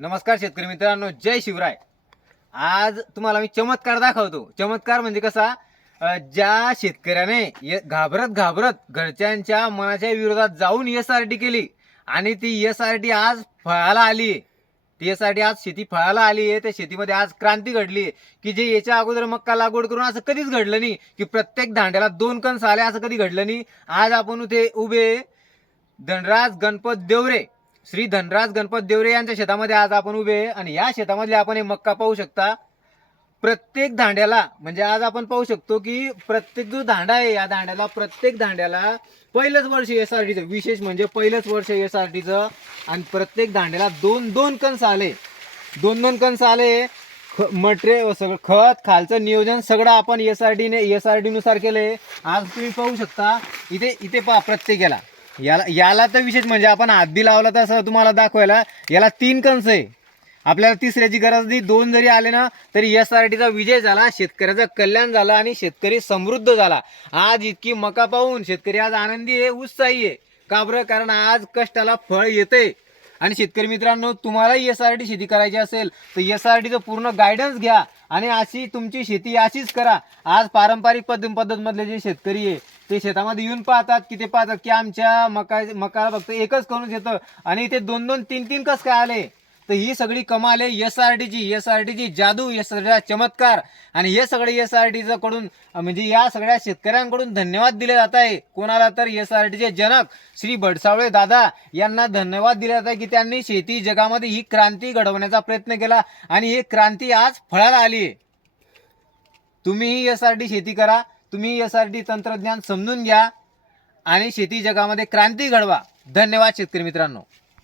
नमस्कार शेतकरी मित्रांनो जय शिवराय. आज तुम्हाला मी चमत्कार दाखवतो. चमत्कार म्हणजे कसा? ज्या शेतकऱ्याने घाबरत घाबरत घरच्यांच्या मनाच्या विरोधात जाऊन एस आर टी केली आणि ती एस आर टी आज फळाला आली. ती एस आर टी आज शेती फळाला आली आहे. त्या शेतीमध्ये आज क्रांती घडली की जे याच्या अगोदर मक्का लागवड करून असं कधीच घडलं नाही की प्रत्येक दांड्याला दोन कण साले असं कधी घडलं नाही. आज आपण ते उभे धनराज गणपत देवरे श्री धनराज गणपत देवरे यांच्या शेतामध्ये आज आपण उभे आहे. आणि या शेतामधले आपण हे मक्का पाहू शकता. प्रत्येक दांड्याला म्हणजे आज आपण पाहू शकतो की प्रत्येक जो दांडा आहे या दांड्याला प्रत्येक दांड्याला पहिलंच वर्ष एस आर टीचं विशेष म्हणजे पहिलंच वर्ष एस आर टीचं आणि प्रत्येक दांड्याला दोन दोन कंस आले. दोन दोन कंस आले. ख मटेरियल सगळं खत खालचं नियोजन सगळं आपण एस आर टीने एस आर टीनुसार केलंय. आज तुम्ही पाहू शकता. इथे इथे पहा प्रत्येकाला याला याला तर विशेष म्हणजे आपण आधी लावला तर असं तुम्हाला दाखवायला याला तीन कणस आहे. आपल्याला तिसऱ्याची गरज नाही. दोन जरी आले ना तरी एस आर टीचा विजय झाला शेतकऱ्याचं कल्याण झालं आणि शेतकरी समृद्ध झाला. आज इतकी मका पाहून शेतकरी आज आनंदी आहे उत्साही आहे. का बरं? कारण आज कष्टाला फळ येते आणि शेतकरी मित्रांनो तुम्हालाही एस आर टी शेती करायची असेल तर एस आर टीचं पूर्ण गायडन्स घ्या. आणि अशी तुमची शेती अशीच करा. आज पारंपरिक पद्धत पद्धतमधले जे शेतकरी आहे ते शेतामध्ये येऊन पाहतात की ते पाहतात की आमच्या मका मका फक्त एकच करून येतं आणि ते दोन दोन तीन तीन कस काय आले? तर ही सगळी कमाल आहे. एस आर टीची एस आर टीची जादू या सगळ्या चमत्कार. आणि हे सगळे एस आर टीचं कडून म्हणजे या सगळ्या शेतकऱ्यांकडून धन्यवाद दिले जात आहे. कोणाला तर एस आर टीचे जनक श्री भडसावळे दादा यांना धन्यवाद दिले जात आहे की त्यांनी शेती जगामध्ये ही क्रांती घडवण्याचा प्रयत्न केला आणि ही क्रांती आज फळाला आली आहे. तुम्हीही एस आर टी शेती करा. तुम्ही एस आर टी तंत्रज्ञान समजून घ्या आणि शेती जगामध्ये क्रांती घडवा. धन्यवाद शेतकरी मित्रांनो.